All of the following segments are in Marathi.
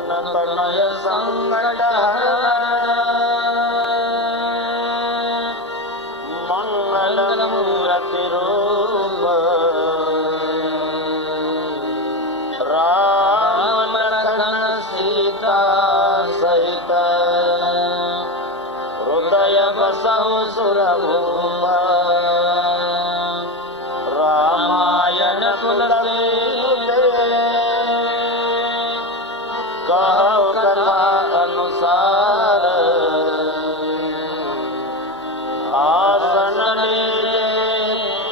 मन तनय संकट मंगल मूर्ति रूप राम लखन सीता सहित हृदय बसहु सुरभूप रामायण तुलसीदास कहो कथा अनुसार आसन लीजे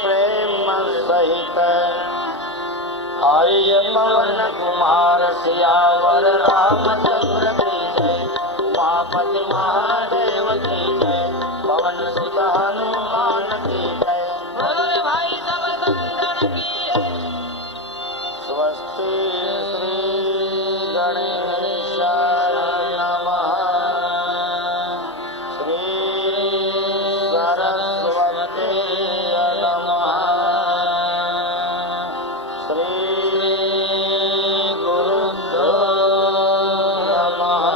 प्रेम सहित आर्य पवन कुमार सियावर रामचंद्र की जय उमापति महादेव की जय पवन सुत हनुमान की जय बोले भाई सब संतन की स्वस्ति श्री गणेशाय नमः श्री सरस्वती नमः श्री गुरुभ्यो नमः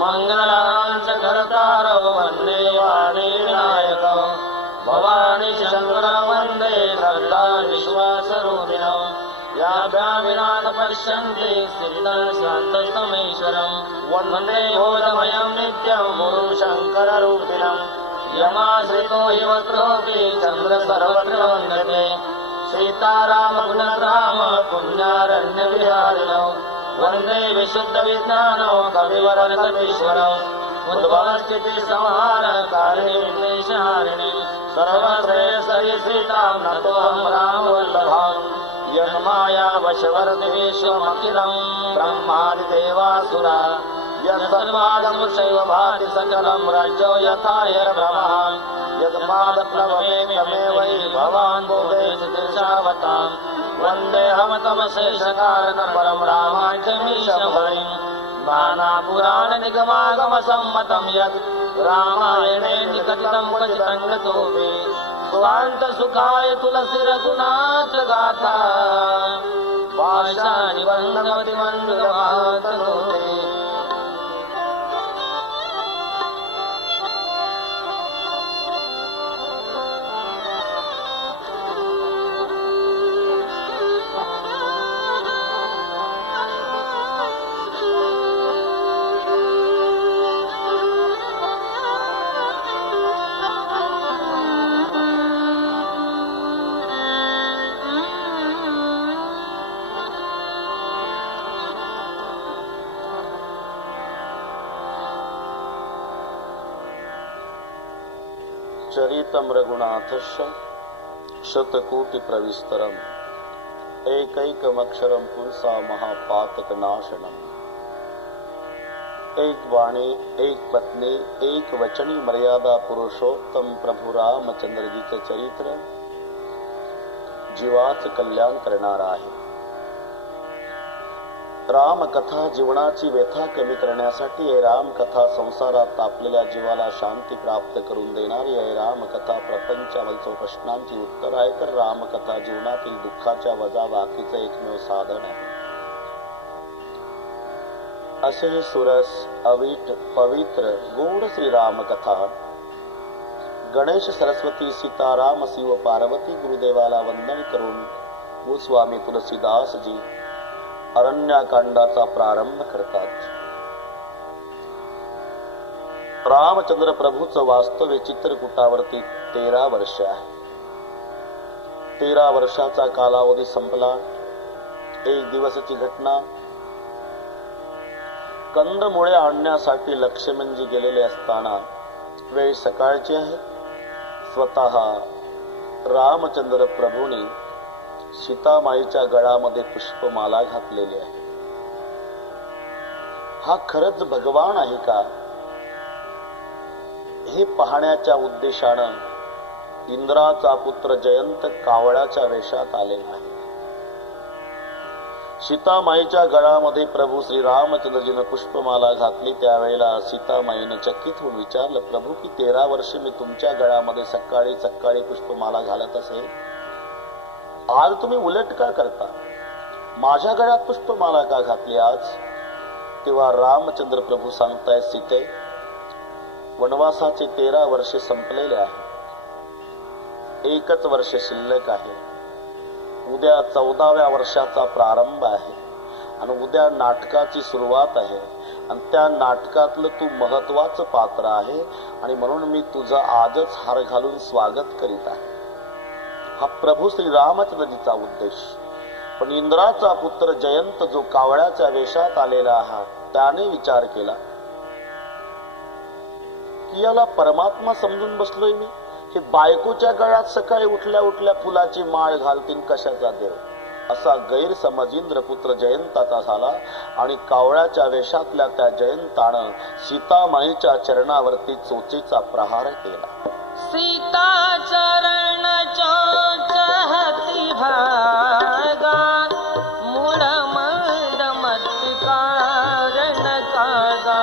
मंगलांच करतारो वंदे वाणी विनायक भवानी शंकर वंदे श्रद्धा विश्वास रूपिणो याभ्यामिनाथ पश्यन्ति सिद्धं शान्तस्तमेश्वरं वंदे बोधमयं नित्यं गुरुं शंकर रूपिणं यमाश्रितो हि वक्रोऽपि चन्द्र सर्वत्र वन्दते सीताराम गुणग्राम पुण्यारण्य विहारिणो वंदे विशुद्ध विज्ञानो कविवर कवीश्वरो उद्भवस्थिति संहार कारिणी विघ्नेशहारिणी सर्वश्रेयसरि सीतां नतोऽहं रामवल्लभां यन्माया वशवर्ति विश्वमखिलं ब्रह्मादिदेवासुरा यत्सर्वादमुषैव भाति सकलं रज्जो यथा यर्भ्रमः यत्पादप्लवमे तमेवै भवान् बोधयति दिशावताम् वन्देऽहं तव शेषकारक परं रामाख्यमीशं हरिं नानापुराण निगमागम सम्मतं यत् रामायणे निकटितं क्वचितं गतोऽपि स्वान्त सुखाय तुलसी रघुनाथ गाथा पाषाणिबन्धमति मण्डलमातनोते चरितं रघुनाथस्य शतकोटि प्रविस्तरम् एकैकमक्षरं पुंसा महापातकनाशनम्। एक वाणी, एक पत्नी, एक वचनी मर्यादा पुरुषोत्तम प्रभु रामचंद्र जी के चरित्र जीवाचं कल्याण करणारा आहे। राम कथा जीवनाची व्यथा कमी करण्यासाठी आहे। राम कथा संसारात तापलेल्या जीवाला शांती प्राप्त करून देणारी आहे। राम कथा प्रपंचावरच्या प्रश्नांची उत्तर आहे, तर राम कथा जीवनातील दुःखाच्या वजाबाकीचं एकमेव साधन आहे। असे सुरस अवीट पवित्र गोड श्री राम कथा गणेश सरस्वती सीताराम शिव पार्वती गुरुदेवाला वंदन करून गोस्वामी तुलसीदास जी अरण्याकांडाचा प्रारंभ करतात। रामचंद्र प्रभूचं वास्तव्य चित्रकूटावरती 13 वर्ष आहे। 13 वर्षाचा कालावधी संपला. एक दिवसाची घटना. कंदमुळे आणण्यासाठी लक्ष्मणजी गेलेले असताना वेळ सकाळची आहे. स्वतः रामचंद्र प्रभूंनी सीतामाईच्या गळामध्ये पुष्पमाला घातलेली आहे. हा खरंच भगवान आहे का, हे पाहण्याच्या उद्देशानं इंद्राचा पुत्र जयंत कावळ्याच्या वेशात आलेला आहे. सीतामाईच्या गळामध्ये प्रभू श्री रामचंद्रजीनं पुष्पमाला घातली. त्यावेळेला सीतामाईनं चकित होऊन विचारलं, प्रभू की 13 वर्ष मी तुमच्या गळामध्ये सकाळी सकाळी पुष्पमाला घालत असेल, आज तुम्ही उलट का करता, माझ्या गळ्यात पुष्पमाला का घातली आज? तेव्हा रामचंद्र प्रभू सांगताय, सीते वनवासाचे 13 वर्षे संपलेले आहे, एकच वर्ष शिल्लक आहे. उद्या 14व्या वर्षाचा प्रारंभ आहे आणि उद्या नाटकाची सुरुवात आहे आणि त्या नाटकातलं तू महत्वाचं पात्र आहे आणि म्हणून मी तुझं आजच हार घालून स्वागत करीत आहे. हा प्रभू श्री रामचंद्रजीचा उद्देश. पण इंद्राचा पुत्र जयंत जो कावळ्याच्या वेशात आलेला आहात, त्याने विचार केला की याला परमात्मा समजून बसलोय मी, हे बायकोच्या गळ्यात सकाळी उठल्या उठल्या फुलाची माळ घालतील कशाचा देव, असा गैरसमज इंद्रपुत्र जयंताचा झाला आणि कावळ्याच्या वेशातल्या त्या जयंतानं सीतामाईच्या चरणावरती चोचीचा प्रहार केला. सीता चरण चोच हती भागा, मूळ मंद मत कारण कागा.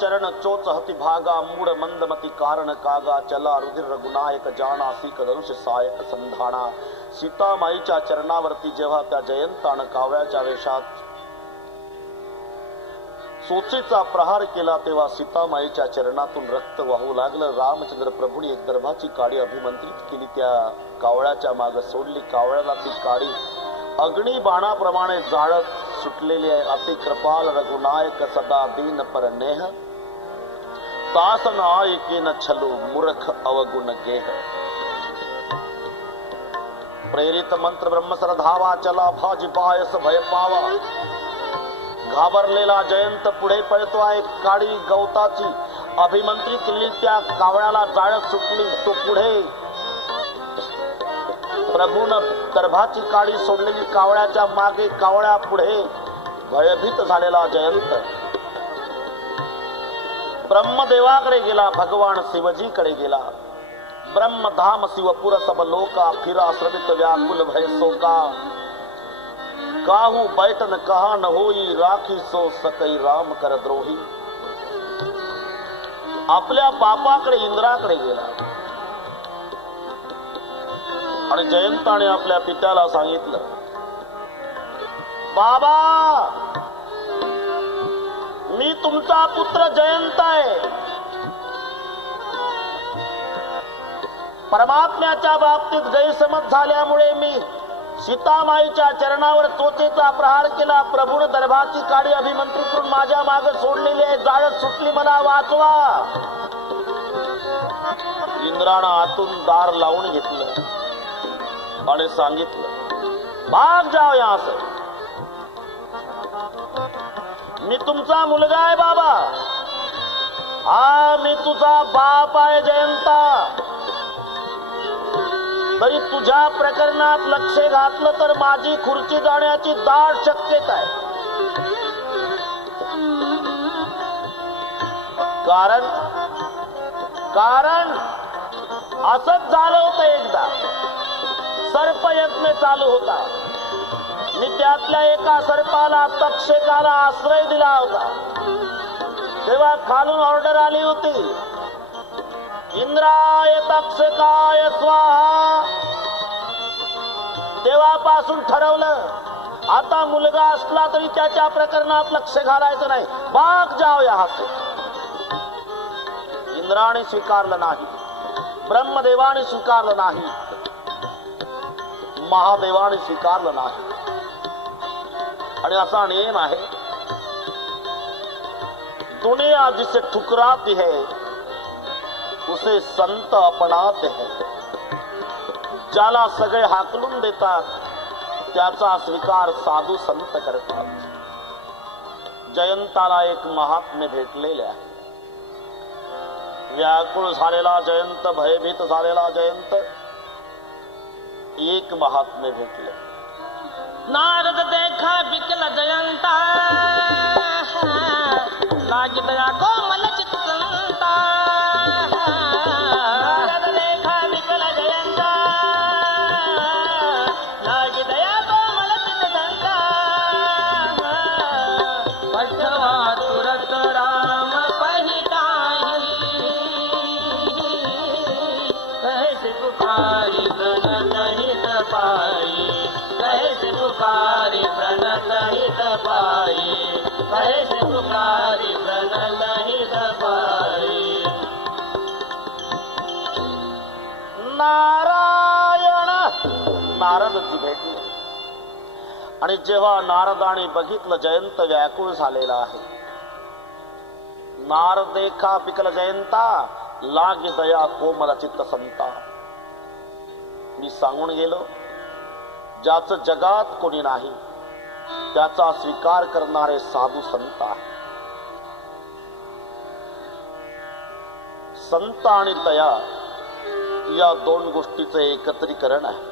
चरण चोच हति भागा, मूड मंदमती कारण कागा. चला रुधिर रघुनायक जाना, सीक धनुष सायक संधाना. सीतामाईच्या चरणावरती जेव्हा त्या जयंतानं कावळ्याच्या वेशात चोचीचा प्रहार केला, तेव्हा सीतामाईच्या चरणातून रक्त वाहू लागलं. रामचंद्र प्रभूंनी एक दर्भाची काडी अभिमंत्रित केली, त्या कावळ्याच्या मागे सोडली. कावळ्याला ती काडी अग्नी बाणाप्रमाणे जाळत सुटलेली आहे. अति कृपाल रघुनायक सदा दीन पर नेह, तासन आयके न छलू मूर्ख अवगुण गेह. प्रेरित मंत्र ब्रह्मसर धावा, चला भाजी पायस भय पावा. घाबरलेला जयंत पुढे पळतोय. काडी गवताची अभिमंत्रित केली, त्या कावळ्याला जाळत सुटली. तो पुढे. प्रभून गर्भाची काडी सोडलेली, कावळ्याच्या मागे, कावळ्या पुढे. भयभीत झालेला जयंत ब्रह्मदेवाकडे गेला, भगवान शिवजीकडे गेला. ब्रह्मधाम शिवपुर सब लोका, फिरा श्रमित व्याकुल भय शोका. काहू बैठन कहा न होई, राखी सो सकई राम कर द्रोही. आपल्या बापाकडे इंद्राकडे गेला आणि जयंताने आपल्या पित्याला सांगितलं, बाबा मी तुमचा पुत्र जयंत आहे. परमात्म्याच्या बाबतीत गैरसमज झाल्यामुळे मी सीतामाईच्या चरणावर चोचेचा प्रहार केला. प्रभूने दर्भाची काडी अभिमंत्रित करून माझ्या मागे सोडलेली आहे, जाळत सुटली, मला वाचवा. इंद्रानं आतून दार लावून घेतलं आणि सांगितलं, भाग जाओ यहां से. मी तुमचा मुलगा आहे बाबा, हा मी तुझा बाप आहे जयंता, तरी तुझ्या प्रकरणात लक्ष घातलं तर माझी खुर्ची जाण्याची दाट शक्यता आहे. कारण असंच झालं होतं. एकदा सर्पयज्ञ चालू होता. मी त्यातल्या एका सर्पाला तक्षकाला आश्रय दिला होता. तेव्हा खालून ऑर्डर आली होती, इंद्राय तक्षकाय स्वाहा. तेव्हापासून ठरवलं, आता मुलगा असला तरी त्याच्या प्रकरणात लक्ष घालायचं नाही. भाग जाओ यहाँ से. इंद्राने स्वीकारलं नाही, ब्रह्मदेवाने स्वीकारलं नाही, महादेवाने स्वीकारलं नाही. आणि असा नियम आहे, दुनिया जिसे ठुकराती है उसे संत अपनाते हैं. ज्याला सगळे हाकलून देतात त्याचा स्वीकार साधू संत करतात. जयंताला एक महात्म्य भेटलेले आहे. व्याकुळ झालेला जयंत, भयभीत झालेला जयंत, एक महात्म्य भेटले. नारद देखा बिकल जयंता, लागी दया कोमल चित संता. नारद देखा बिकल जयंता, लागी दया कोमल चित संता. पठवा तुरत राम पहिताही, कैसे पुकारी प्रणत हित पाई. कैसे पुकारी प्रणत हित पाई. कैसे पुकारी प्रणत हित पाई. नारायण नारदजी भेटले. आणि जेव्हा नारदाने बघितलं जयंत व्याकुळ झालेला आहे, नारद देखा पिकल जयंता, लागे दया कोमल चित्त संता. मी सांगून गेलो, ज्याचं जगात कोणी नाही त्याचा स्वीकार करणारे साधू संत आहे. संत आणि दया या दोन गोष्टीचं एकत्रीकरण आहे.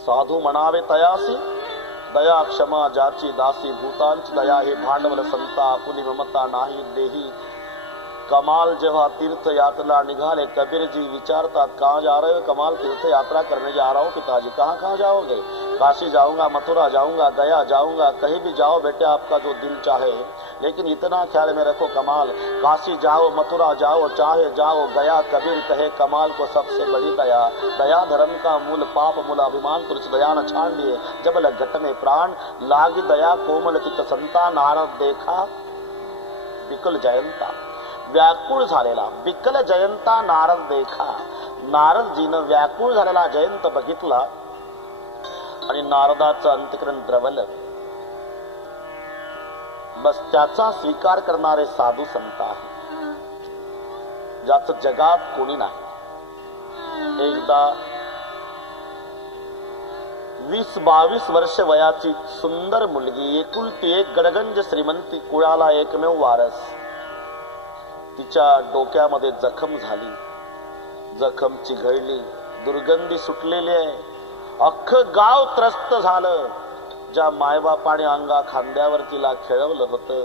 साधू म्हणावे तयासी, दया क्षमा ज्याची दासी. भूतांची दया हे भांडवल संता, आपुली ममता नाही देही. कमाल जेव्हा तीर्थ यात्रा निघाले, कबीर जी विचारतात, कहाँ जा रहे हो? कमाल तीर्थ यात्रा करने जा रहा हूँ पिताजी. कहाँ जाओगे? काशी जाऊंगा, मथुरा जाऊंगा, गया जाऊंगा. कहीं भी जाओ बेटे, आपका जो दिल चाहे, लेकिन इतना ख्याल में रखो कमाल. काशी जाओ, मथुरा जाओ, चाहे जाओ गया. कबीर कहे कमाल को सबसे बड़ी दया. दया धर्म का मूल, पाप मूल अभिमान तुझ दया न छान लिए. जब लग घट में प्राण, लागी दया कोमल चित्त संता. नारद देखा बिकल जयंता, व्याकुळ झालेला बिकल जयंता. नारद देखा, नारदजीनं व्याकुळ झालेला जयंत बघितला आणि नारदाचं अंतःकरण द्रवलं. बस त्याचा स्वीकार करणारे साधू संत आहे, ज्याचं जगात कोणी नाही. एकदा 20-22 वर्ष वयाची सुंदर मुलगी, एकुलती एक, गडगंज श्रीमंती, कुळाला एकमेव वारस. तिच्या डोक्यामध्ये जखम झाली, जखम चिघळली, दुर्गंधी सुटलेली आहे. अख्खं गाव त्रस्त झालं. ज्या मायबापाने अंगा खांद्यावर तिला खेळवलं होतं,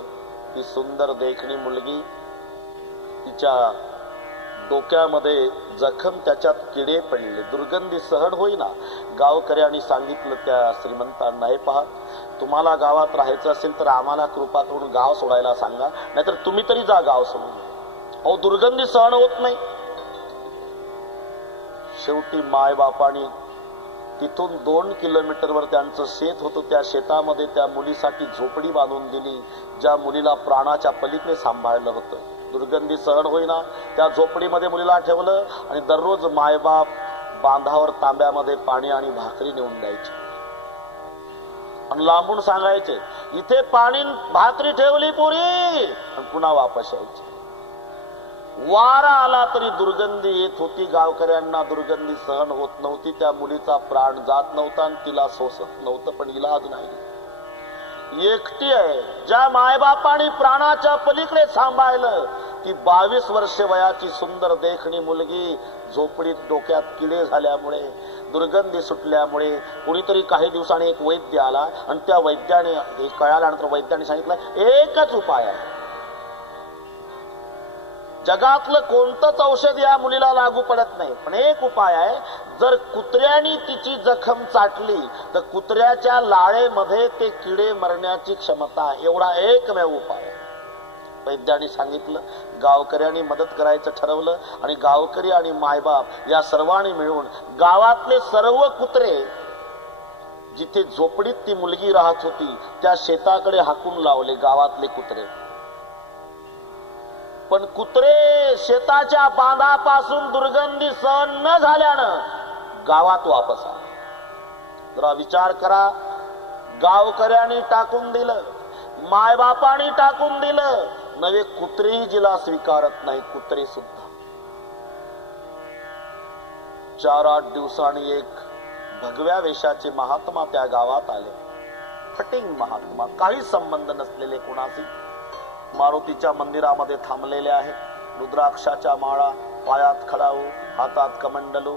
ती सुंदर देखणी मुलगी, तिच्या डोक्यामध्ये जखम, त्याच्यात किडे पडले, दुर्गंधी सहन होईना. गावकऱ्यांनी सांगितलं त्या श्रीमंतांना, हे पहा, तुम्हाला गावात राहायचं असेल तर आम्हाला कृपा करून गाव सोडायला सांगा, नाहीतर तुम्ही तरी जा गाव सोडून. अहो, दुर्गंधी सहन होत नाही. शेवटी मायबापानी तिथून 2 किलोमीटरवर त्यांचं शेत होतं, त्या शेतामध्ये त्या मुलीसाठी झोपडी बांधून दिली, ज्या मुलीला प्राणाच्या पलीकडे सांभाळलं होतं. दुर्गंधी सहन होईना, त्या झोपडीमध्ये मुलीला ठेवलं आणि दररोज मायबाप बांधावर तांब्यामध्ये पाणी आणि भाकरी नेऊन द्यायचे आणि लांबून सांगायचे, इथे पाणी भाकरी ठेवली पुरी, आणि पुन्हा वापस यायचे. वारा आला तरी दुर्गंधी येत होती. गावकऱ्यांना दुर्गंधी सहन होत नव्हती. त्या मुलीचा प्राण जात नव्हता आणि तिला सोसत नव्हतं, पण इलाज नाही. एकटी आहे, ज्या मायबापाने प्राणाच्या पलीकडे सांभाळलं, ती 22 वर्षे वयाची सुंदर देखणी मुलगी झोपडीत डोक्यात किडे झाल्यामुळे, दुर्गंधी सुटल्यामुळे कुणीतरी काही दिवसांनी एक वैद्य आला आणि त्या वैद्याने कळाल्यानंतर वैद्याने सांगितलं एकच उपाय आहे, जगातलं कोणतंच औषध या मुलीला लागू पडत नाही, पण एक उपाय आहे, जर कुत्र्याने तिची जखम चाटली तर कुत्र्याच्या लाळेमध्ये ते किडे मरण्याची क्षमता, एवढा एकमेव उपाय आहे. वैद्याने सांगितलं. गावकऱ्यांनी मदत करायचं ठरवलं आणि गावकरी आणि मायबाप या सर्वांनी मिळून गावातले सर्व कुत्रे जिथे झोपडीत ती मुलगी राहत होती त्या शेताकडे हाकून लावले गावातले कुत्रे. पण कुत्रे शेताच्या बांधापासून दुर्गंधी सहन न झाल्यानं गावात वापस आले. जरा विचार करा, गावकऱ्यांनी टाकून दिलं, मायबापांनी टाकून दिलं, नवे कुत्रेही जिला स्वीकारत नाही, कुत्रे सुद्धा. 4-8 दिवसांनी एक भगव्या वेशाचे महात्मा त्या गावात आले. फटिंग महात्मा, काही संबंध नसलेले कुणाशी, मारुतीच्या मंदिरामध्ये थांबलेले आहेत. रुद्राक्षाच्या माळा, पायात खडाऊ, हातात कमंडलू,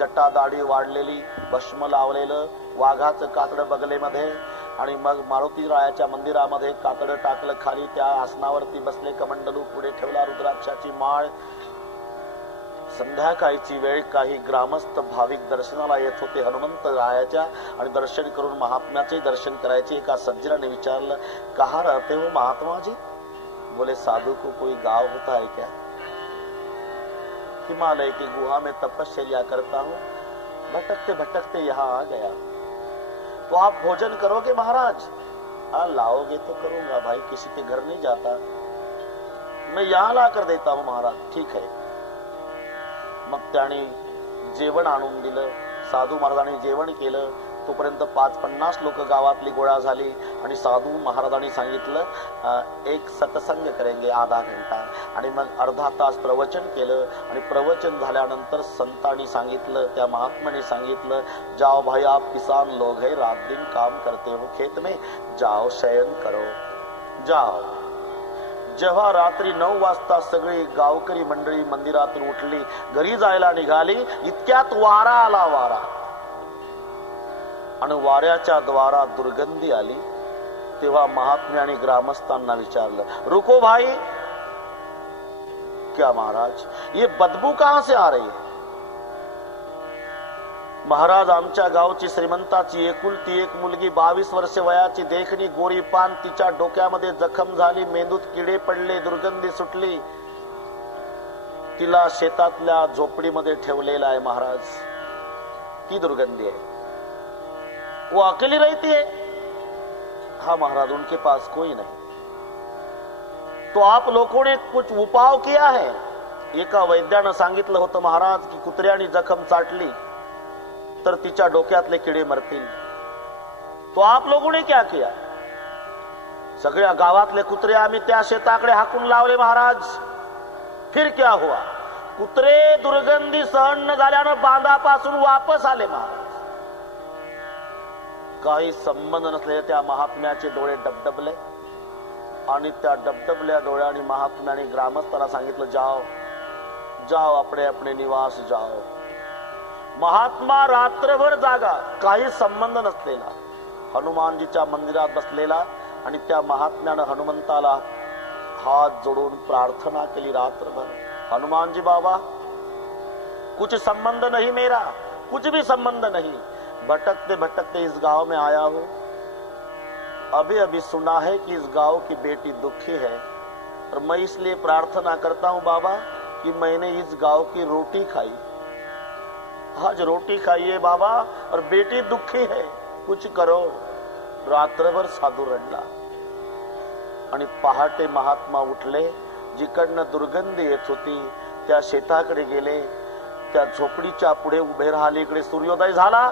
जटा दाढी वाढलेली, भस्म लावलेलं, वाघाचं कातडं बगलेमध्ये, आणि मग मारुती रायाच्या मंदिरामध्ये कातडं टाकलं खाली, त्या आसनावरती बसले, कमंडलू पुढे ठेवला, रुद्राक्षाची माळ. संध्याकाळची वेळ, काही ग्रामस्थ भाविक दर्शनाला येत होते हनुमंत रायाच्या, आणि दर्शन करून महात्म्याचे दर्शन करायचे. एका सज्जनाने विचारलं, कहाँ रहते हो महात्मा जी? बोले साधु को कोई गांव होता है क्या? हिमालय की गुहा में तपस्या करता हूँ, भटकते भटकते यहाँ आ गया. तो आप भोजन करोगे महाराज? हाँ लाओगे तो करूंगा भाई, किसी के घर नहीं जाता, मैं यहाँ ला कर देता हूँ महाराज. ठीक है. मग त्याने जेवण आणून दिलं. साधू महाराजांनी जेवण केलं. तोपर्यंत 50-50 लोक गावातली गोळा झाली आणि साधू महाराजांनी सांगितलं एक सत्संग करेंगे आधा घंटा, आणि मग अर्धा तास प्रवचन केलं. आणि प्रवचन झाल्यानंतर संतांनी सांगितलं, त्या महात्म्याने सांगितलं, जाओ भाई आप किसान लोग है, रात दिन काम करते हो खेत में, जाओ शयन करो, जाओ. जेव्हा रात्री 9 वाजता सगळी गावकरी मंडळी मंदिरातून उठली, घरी जायला निघाली, इतक्यात वारा आला. वारा आणि वाऱ्याच्या द्वारा दुर्गंधी आली. तेव्हा महात्म्याने ग्रामस्थांना विचारलं, रुको भाई. क्या महाराज, ये बदबू कहां से आ रही है? महाराज, आमच्या गावची श्रीमंताची एकुलती एक मुलगी 22 वर्ष वयाची देखणी, गोरी पान, तिच्या डोक्यामध्ये जखम झाली, मेंदूत किडे पडले, दुर्गंधी सुटली, तिला शेतातल्या झोपडीमध्ये ठेवलेला आहे महाराज. ती दुर्गंधी है, वो अकेली रहती है. हाँ महाराज, उनके पास कोई नहीं. तो आप लोगों ने कुछ उपाय किया है? एका वैद्यानं सांगितलं होतं महाराज की कुत्र्याने जखम चाटली तर तिच्या डोक्यातले किडे मरतील. तो आप लोगों ने क्या किया? सगळ्या गावातले कुत्रे आम्ही त्या शेताकडे हाकून लावले महाराज. फिर क्या हुआ? कुत्रे दुर्गंधी सहन न झाल्यानं बांधापासून वापस आले महाराज. काही संबंध नसलेले त्या महात्म्याचे डोळे डबडबले, आणि त्या डबडबल्या डोळ्याने महात्म्याने ग्रामस्थांना सांगितलं, जाओ जाओ अपने अपने निवास जाओ. महात्मा रात्रभर जागा, काही संबंध नसलेला, हनुमानजीच्या मंदिरात बसलेला, आणि त्या महात्म्यानं हनुमंताला हात जोडून प्रार्थना केली रात्रभर. हनुमान जी बाबा, कुछ संबंध नहीं मेरा, कुछ भी संबंध नहीं, भटकते भटकते इस गांव में आया हूं. अभी अभी सुना है कि इस गांव की बेटी दुखी है, और मैं इसलिए प्रार्थना करता हूं बाबा कि मैंने इस गांव की रोटी खाई. आज रोटी खाई है बाबा, और बेटी दुखी है, कुछ करो. रात्रभर साधू रडला. आणि पहाटे महात्मा उठले. जिकडनं दुर्गंधी येत होती त्या शेताकडे गेले. त्या झोपडीच्या पुढे उभे राहिले. इकडे सूर्योदय झाला.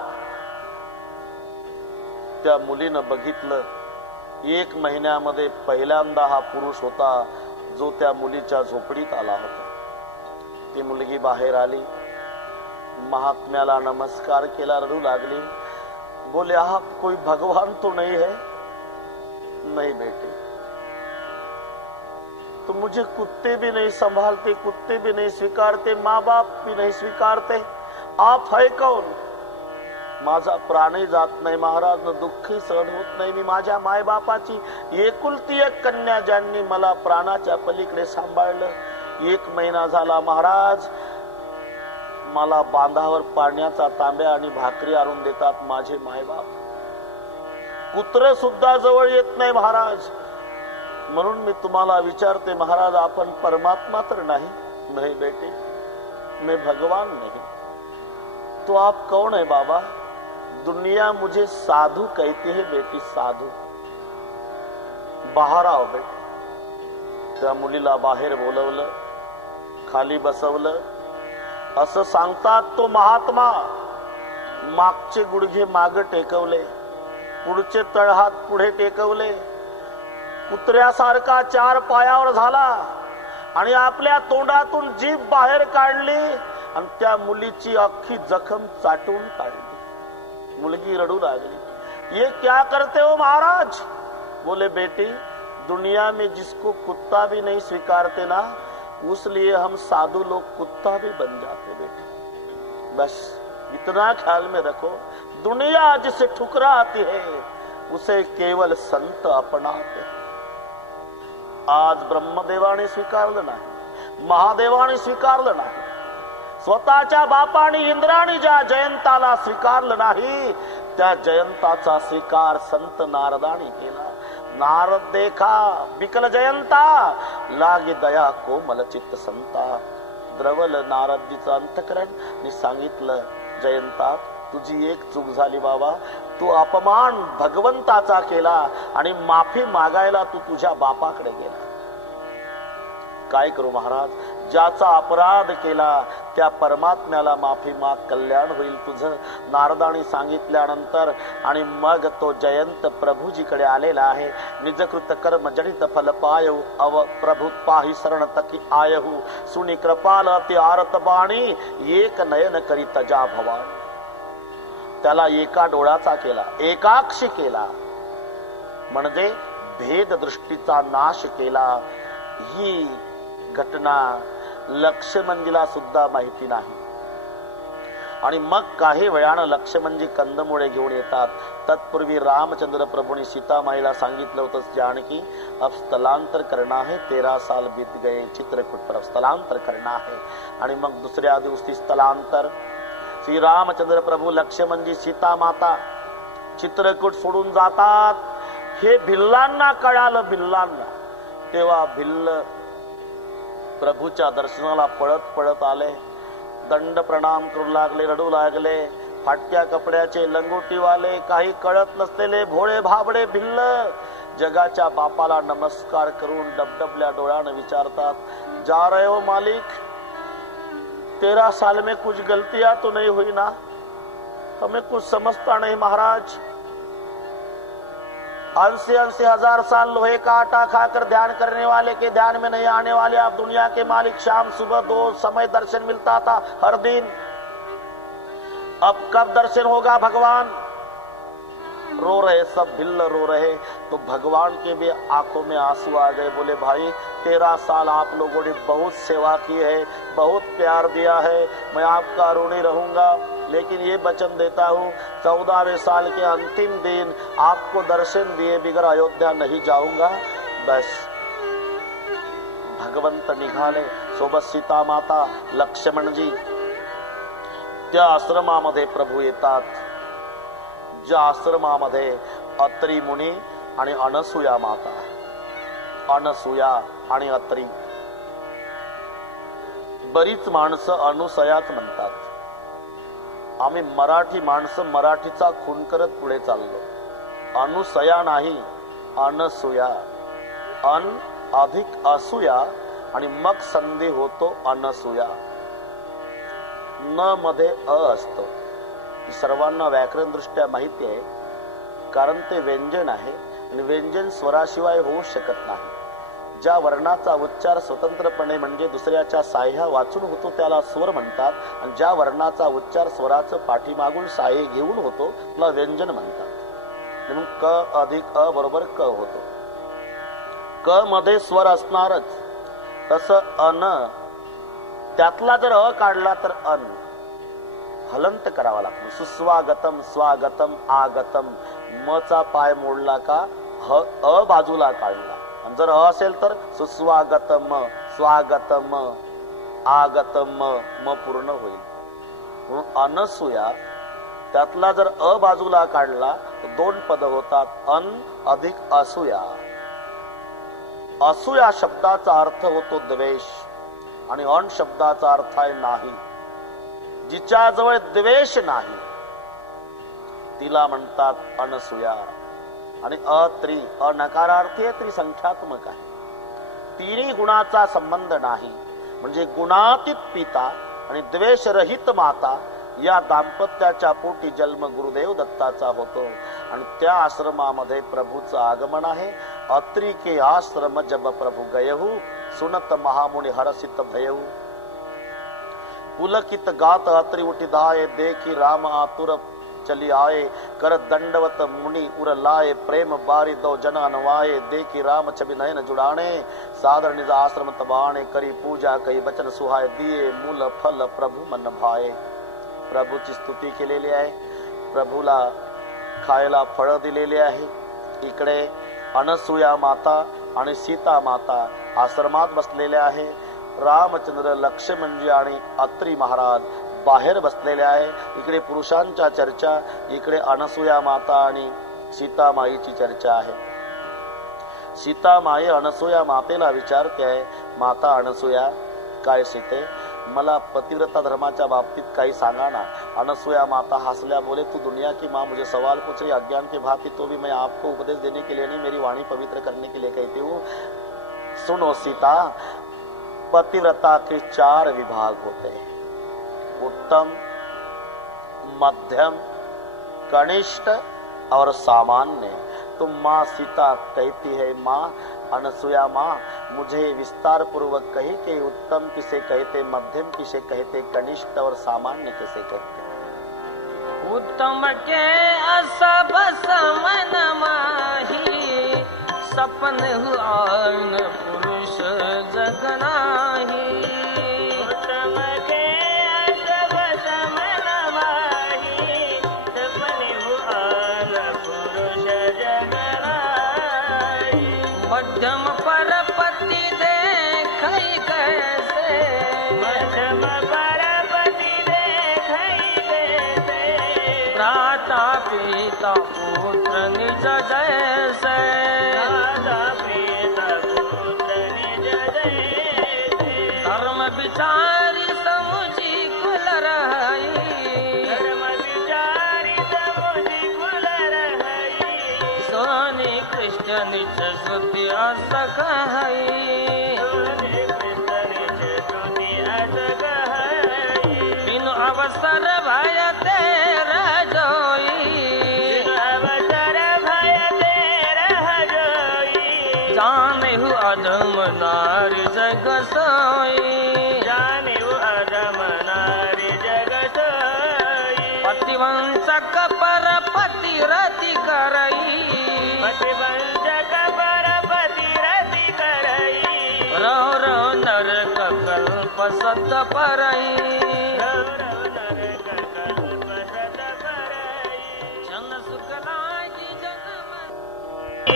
त्या मुलीनं बघितलं, 1 महिन्यामध्ये पहिल्यांदा हा पुरुष होता जो त्या मुलीच्या झोपडीत आला होता. ती मुलगी बाहेर आली, महात्म्याला नमस्कार केला, रडू लागली. बोले, आप कोई भगवान तो नहीं है? नहीं बेटे, तो मुझे कुत्ते भी नहीं संभालते, कुत्ते भी नहीं स्वीकारते, माँ बाप भी नहीं स्वीकारते, आप है कौन? माझा प्राणही जात नाही महाराज, न दुःखही सहन होत नाही. मी माझ्या मायबापाची एकुलती एक कन्या, ज्यांनी मला प्राणाच्या पलीकडे सांभाळलं. 1 महिना झाला महाराज, मला बांधावर पाण्याचा तांब्या आणि भाकरी आणून देतात माझे मायबाप. कुत्र सुद्धा जवळ येत नाही महाराज. म्हणून मी तुम्हाला विचारते महाराज, आपण परमात्मा तर नाही? नहीं बेटे, मैं भगवान नहीं. तो आप कौन है बाबा? दुनिया मुझे साधू कहती है बेटी, साधू. बाहेर आओ बेटे. त्या मुलीला बाहेर बोलवलं, खाली बसवलं. असं सांगतात तो महात्मा मागचे गुडघे माग टेकवले, पुढचे तळहात पुढे टेकवले, कुत्र्यासारखा 4 पायावर झाला आणि आपल्या तोंडातून जीभ बाहेर काढली आणि त्या मुलीची अख्खी जखम चाटून काढली. मुलगी रडू लागली. ये क्या करते हो महाराज? बोले बेटी, दुनिया में जिसको कुत्ता भी नहीं स्वीकारते ना, उसलिए हम साधु लोग कुत्ता भी बन जाते बेटे. बस इतना ख्याल में रखो. दुनिया जिसे ठुकराती है उसे केवल संत अपनाते. आज ब्रह्मदेवाने स्वीकारलं नाही, महादेवाने स्वीकारलं नाही, स्वतःच्या बापाने इंद्राने ज्या जयंताला स्वीकारलं नाही, त्या जयंताचा स्वीकार संत नारदाने केला. नारद देखा बिकल जयंता, लागे दया कोमल चित्त संता. द्रवल नारदजीचं अंतकरण आणि सांगितलं, जयंता तुझी एक चूक झाली बाबा. तू अपमान भगवंताचा केला आणि माफी मागायला तू तुझ्या बापाकडे गेला. काय करू महाराज? ज्याचा अपराध केला त्या परमात्म्याला माफी माग, कल्याण होईल तुझं. नारदाने सांगितल्यानंतर आणि मग तो जयंत प्रभूजीकडे आलेला आहे. निजकृत कर्म जनित फल पायहु, अव प्रभु पाहि शरण तकी आयहु. सुनी कृपाल अति आरत बाणी, एक नयन करी तजा भवानी. त्याला एका डोळ्याचा केला, एकाक्षी केला, म्हणजे भेद दृष्टीचा नाश केला. ही घटना लक्ष्मणजीला सुद्धा माहिती नाही. आणि मग काही वेळानं लक्ष्मणजी कंदमुळे घेऊन येतात. तत्पूर्वी रामचंद्र प्रभूंनी सीतामाईला सांगितलं होतं, जानकी अब स्थलांतर करना है, 13 साल बीत गए, चित्रकूट पर स्थलांतर करना है. आणि मग दुसऱ्या दिवशी स्थलांतर. श्री रामचंद्र प्रभू, लक्ष्मणजी, सीता माता चित्रकूट सोडून जातात. हे भिल्लांना कळालं, भिल्लांना. तेव्हा भिल्ल प्रभूच्या दर्शनाला पळत पळत आले, दंड प्रणाम करू लागले, रडू लागले. फाटक्या कपड्याचे लंगोटीवाले, काही कळत नसलेले भोळे भाबडे भिल्ल जगाच्या बापाला नमस्कार करून डबडबल्या डोळ्यानं विचारतात, जा रहे हो मालिक? 13 साल में कुछ गलतियां तो नहीं हुई ना? हमें कुछ समझता नहीं महाराज. 80 हजार साल लोहे का आटा खाकर ध्यान करने वाले के ध्यान में नहीं आने वाले आप दुनिया के मालिक. शाम सुबह 2 समय दर्शन मिलता था हर दिन. अब कब दर्शन होगा भगवान? रो रहे सब, भिल्ल रो रहे. तो भगवान के भी आंखों में आंसू आ गए. बोले भाई, 13 साल आप लोगों ने बहुत सेवा की है, बहुत प्यार दिया है, मैं आपका ऋणी रहूंगा. लेकिन ये वचन देता हूँ, 14वें साल के अंतिम दिन आपको दर्शन दिए बिगर अयोध्या नहीं जाऊंगा. बस भगवंत निघाले, सोबत सीता माता, लक्ष्मणजी. त्या आश्रमामध्ये प्रभू येतात, ज्या आश्रमामध्ये अत्री मुनी आणि अनसुया माता. अनसुया आणि अत्री. बरीच माणसं अनुसयाच म्हणतात. आम्ही मराठी माणसं मराठीचा खून करत पुढे चाललो. अनुसया नाही, अनसुया. अन अधिक असूया आणि मग संधी होतो अनसूया. न मध्ये अ असतो. सर्वांना व्याकरण दृष्ट्या माहिती आहे, कारण ते व्यंजन आहे आणि व्यंजन स्वराशिवाय होऊ शकत नाही. ज्या वर्णाचा उच्चार स्वतंत्रपणे म्हणजे दुसऱ्याच्या साह्या वाचून होतो त्याला स्वर म्हणतात, आणि ज्या वर्णाचा उच्चार स्वराचं पाठीमागून साह्य घेऊन होतो त्याला व्यंजन म्हणतात. म्हणून क अधिक अ बरोबर क होतो. क मध्ये स्वर असणारच, तसं अन त्यातला जर अ काढला तर अन हलंत करावा लागतो. सुस्वागतम स्वागतम आगतम म चा पाय मोडला का अ बाजूला काढला. आणि जर अ असेल तर सुस्वागतम स्वागतम आगतम म पूर्ण होईल. म्हणून अनसूया त्यातला जर अ बाजूला काढला तर 2 पद होतात. अन अधिक असूया. असूया शब्दाचा अर्थ होतो द्वेष आणि अन शब्दाचा अर्थ आहे नाही. जिच्याजवळ द्वेष नाही तिला म्हणतात अनसूया. आणि अनकारार्थी आहे, त्रिसंख्यात्मक आहे. तिन्ही गुणाचा संबंध नाही म्हणजे गुणातीत पिता आणि द्वेषरहित माता या दाम्पत्याच्या पोटी जन्म गुरुदेव दत्ताचा होतो. आणि त्या आश्रमामध्ये प्रभूचं आगमन आहे. अत्रि के आश्रम जब प्रभु गयहु सुनत महामुनि हरसित भयहु. पुलकित गात अत्रि उठि धाये देखी राम आतुर चली आए. कर दंडवत मुनि उर लाए प्रेम बारी दो जन अनवाए. देखी राम छवि नयन जुड़ाने सादर निज आश्रम तबाणे. करी पूजा कई वचन सुहाय दिए मूल फल प्रभु मन भाए. प्रभूची स्तुती केलेली आहे. प्रभूला खायला फळ दिलेली आहे. इकडे अनसूया माता आणि सीता माता आश्रमात बसलेले आहे. रामचंद्र लक्ष्मणजी आणि अत्रि महाराज बाहेर बसलेले आहे. इकडे पुरुषांच्या चर्चा, इकडे अनसूया माता आणि सीतामाईची चर्चा आहे. सीतामाई अनसूया मातेला विचारते आहे, माता अनसूया, काय सीते मला पतिव्रता धर्माच्या बाबतीत काही सांगा ना. अनसूया माता हंसल्या बोले, तू दुनिया की माँ मुझे सवाल पूछ रही अज्ञान की भांति, तो भी मैं आपको उपदेश देने के लिए नहीं मेरी वाणी पवित्र करने के लिए कहती हूँ. सुनो सीता, पतिव्रता के 4 विभाग होते हैं, उत्तम, मध्यम, कनिष्ठ और सामान्य. तो माँ सीता कहती है, माँ अनसूया माँ मुझे विस्तार पूर्वक कही कि उत्तम किसे कहते, मध्यम किसे कहते, कनिष्ठ और सामान्य किसे कहते. उत्तम के असब समन माही सपन हुआन पुरुष जगनाही. उत्तम के असब समन माही सपन हुआन पुरुष जगनाही. मध्यम पर पति देखई कैसे, मध्यम पर पति देखई कैसे. भ्राता पिता पुत्र निज जैसे, भ्राता पिता पुत्र निज जैसे. धर्म विचारी समुझी कुल रहाई, धर्म विचारी समुझी कुल रहाई. सोनी कृष्ण निज श्रुति असक हई, सोनी कृष्ण निज श्रुति असक हई. बिनु अवसर भय तेरा जोई, बिनु अवसर भय तेरा जोई. जाने हु अधम नारी जग सोई, जाने हु अधम नारी जग सोई. पतिवंशक पर पति रति करई, पतिवंशक पर पति रति करई. रहो रहो नरक कल्प सत परई, रहो रहो नरक कल्प सत परई. जन सुख लागी जन्म,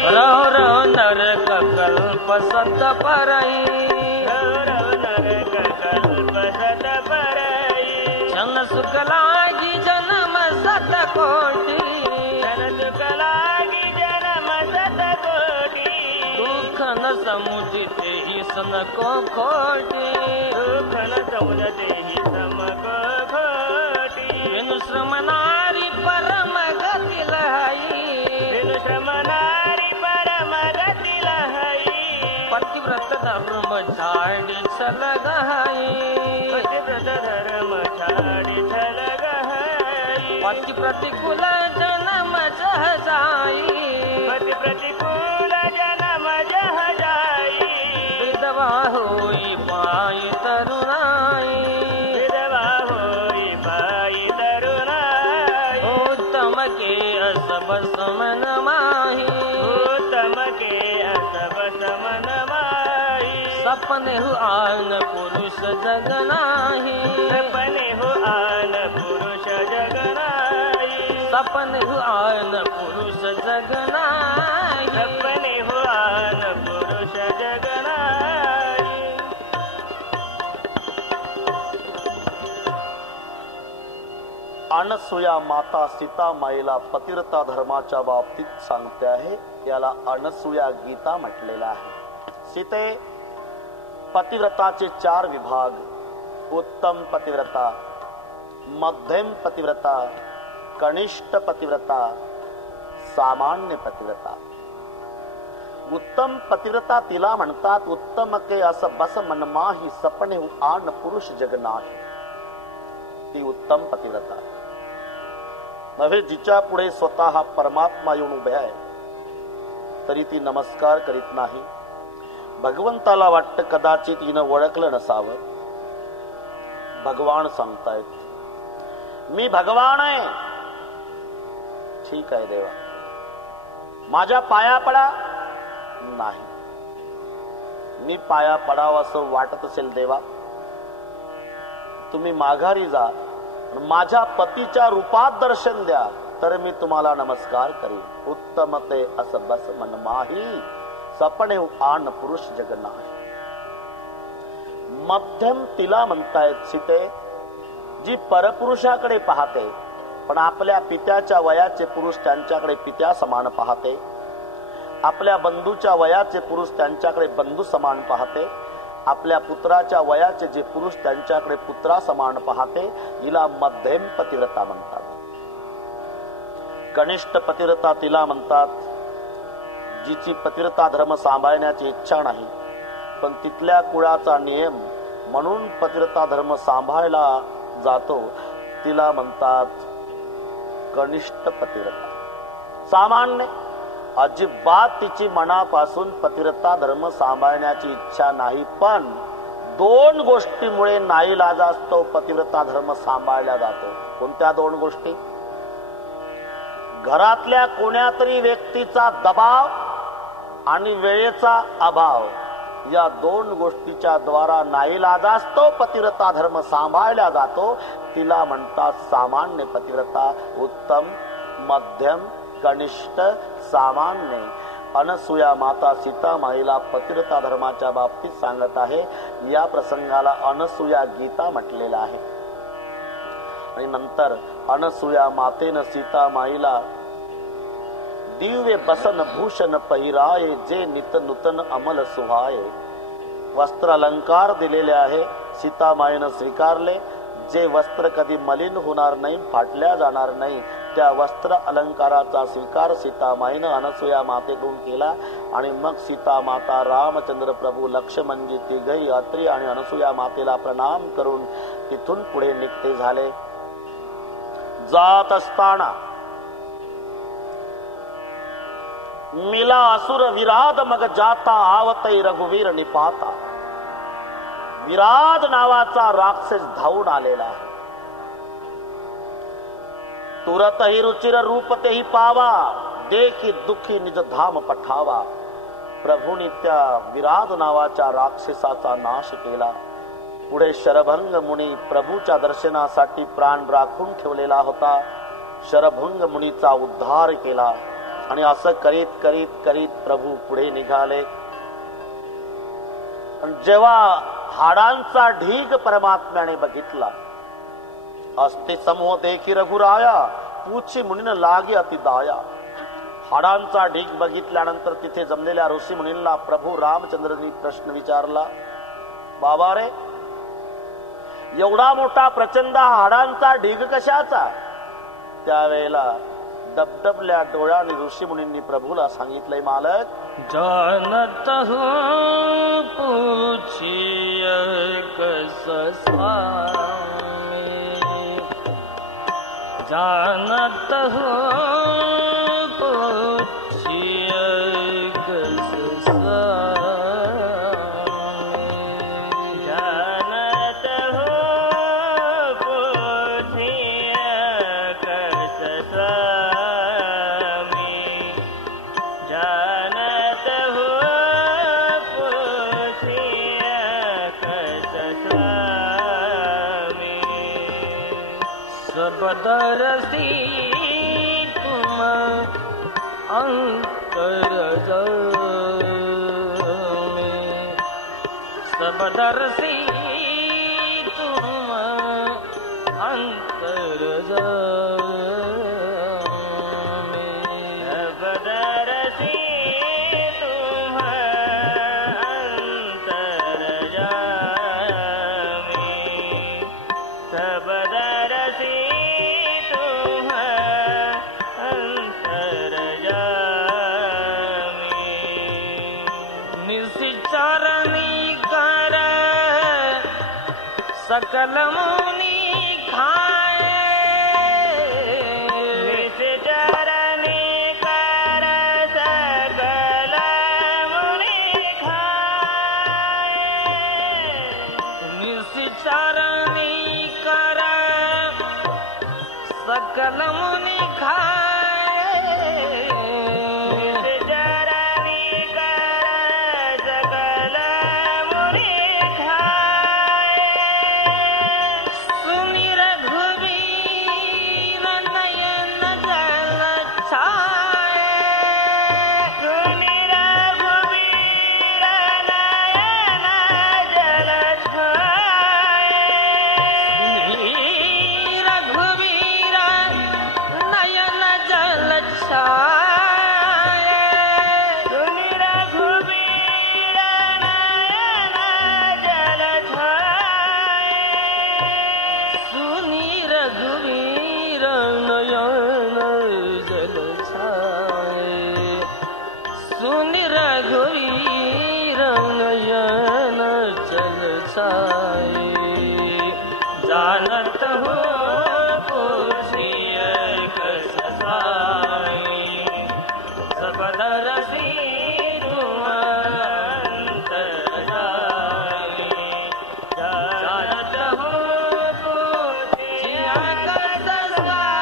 रहो रहो नरक कल्प सत परई, रहो रहो नरक कल्प सत परई. जन सुख लागी जन्म सत कोटि, जन सुख लागी जन्म सत कोटि. दुख न समुझते ही सन को खोटी, दुख न समुझते ही सम को खोटी. बिनु श्रम नारी परम गति लहाई, बिनु श्रम नारी परम गति लहाई. पतिव्रत धर्म झाड़ी छल गहाई, पतिव्रत धर्म झाड़ी छल गहाई. पति प्रतिकूल जन्म जह जाई, पति प्रतिकूल जन्म जह जाई. विधवा होई पाई तरुणाई, विधवा होई पाई तरुणाई. उत्तम के असब समन माही, उत्तम के असब समन माही. सब सपने हु आन पुरुष जग नाही, सपने हो आन पुरुष जग नाही, सपने हु आन पुरुष जग नाही, सपने हो आन पुरुष जग नाही. अनसूया माता सीता माईला पतिव्रता धर्माच्या बाबतीत सांगते आहे. याला अनसूया गीता म्हटलेला आहे. सीते, पतिव्रताचे 4 विभाग: उत्तम पतिव्रता, मध्यम पतिव्रता, कनिष्ठ पतिव्रता, सामान्य पतिव्रता. उत्तम पतिव्रता तिला म्हणतात उत्तम के असं बस मनमाही, सपने आन पुरुष जग नाही. ती उत्तम पतिव्रता नव्हे, जिच्या पुढे स्वतः परमात्मा येऊन उभे आहे तरी ती नमस्कार करीत नाही. भगवंताला वाटतं कदाचित तिनं ओळखलं नसावं. भगवान सांगतायत मी भगवान आहे. ठीक आहे देवा, माझ्या पाया पडा. नाही, मी पाया पडावं असं वाटत असेल देवा, तुम्ही माघारी जा, माझ्या पतीच्या रूपात दर्शन द्या, तर मी तुम्हाला नमस्कार करीन. उत्तम ते असं बस मनमाही, सपने आन पुरुष जग नाही. मध्यम तिला म्हणतायत सीते, जी परपुरुषाकडे पाहते पण आपल्या पित्याच्या वयाचे पुरुष त्यांच्याकडे पित्या समान पाहते, आपल्या बंधूच्या वयाचे पुरुष त्यांच्याकडे बंधू समान पाहते, आपल्या पुत्राच्या वयाचे जे पुरुष त्यांच्याकडे पुत्रा समान पाहते, हिला मध्यम पतिव्रता म्हणतात. कनिष्ठ पतिव्रता तिला म्हणतात जिची पतिव्रता धर्म सांभाळण्याची इच्छा नाही, पण तिथल्या कुळाचा नियम म्हणून पतिव्रता धर्म सांभाळला जातो, तिला म्हणतात कनिष्ठ पतिव्रता. सामान्य अजिबात तिची मनापासून पतिव्रता धर्म सांभाळण्याची इच्छा नाही, पण 2 गोष्टीमुळे नाईलाजास्तव पतिव्रता धर्म सांभाळला जातो. कोणत्या 2 गोष्टी? घरातल्या कोण्यातरी व्यक्तीचा दबाव आणि वेळेचा अभाव, या 2 गोष्टीच्या द्वारा नाईलाजास्तव पतिव्रता धर्म सांभाळला जातो. तिला म्हणतात सामान्य पतिव्रता. उत्तम, मध्यम, कनिष्ठ, सामान्य. अनसूया माता सीता माईला पतिव्रता धर्माच्या बाबतीत सांगत आहे. या प्रसंगाला अनसूया गीता म्हटलेला आहे. आणि नंतर अनसूया मातेनं सीता माईला दिव्य बसन भूषण पहिराये, जे नित नूतन अमल सुहाये, वस्त्र अलंकार दिलेले आहे. सीता माईनं स्वीकारले. जे वस्त्र कधी मलिन होणार नाही, फाटल्या जाणार नाही, त्या वस्त्र अलंकाराचा स्वीकार सीता माईनं अनसूया मातेकडून केला. आणि मग सीता माता, रामचंद्र प्रभू, लक्ष्मणजी तिघही अत्री आणि अनसूया मातेला प्रणाम करून तिथून पुढे निघते झाले. जात असताना मिला असुर विराद, मग जाता आवतई रघुवीर निपाता. विराद नावाचा राक्षस धावून आलेला आहे. तुरतही रुचिर रूप तेही पावा, देखी दुखी निज धाम पठावा. प्रभूंनी त्या विराद नावाच्या राक्षसाचा नाश केला. पुढे शरभंग मुनी प्रभूच्या दर्शनासाठी प्राण राखून ठेवलेला होता. शरभंग मुनीचा उद्धार केला. आणि असं करीत करीत करीत प्रभू पुढे निघाले. जेव्हा हाडांचा ढीग परमात्म्याने बघितला, अस्ति समूह देखी रघुराया, पूछी मुनीन लागे अति दाया. हाडांचा ढीग बघितल्यानंतर तिथे जमलेल्या ऋषी मुनींना प्रभू रामचंद्रांनी प्रश्न विचारला, बाबा रे, एवढा मोठा प्रचंड हाडांचा ढीग कशाचा? त्यावेळेला डबडबल्या डोळ्याने ऋषी मुनींनी प्रभूला सांगितलंय, मालक, जानत हूँ पूछिय कस स्वामी, जानत हूँ पूछिय कस स्वामी, जानत हूँ पूछिय कस स्वामी, जानत हूँ पूछिय सबदरसी तुम अंतरज में, सबदरसी तुम अंतरज सकल मुनि खाए, निज चरनी कर सकल मुनि खाए, निज चरनी कर सकल मुनि खाए, जानत हो पूछिए कस साई, सबदरसी तुम अंतरज में, जानत हो पूछिए कस साई।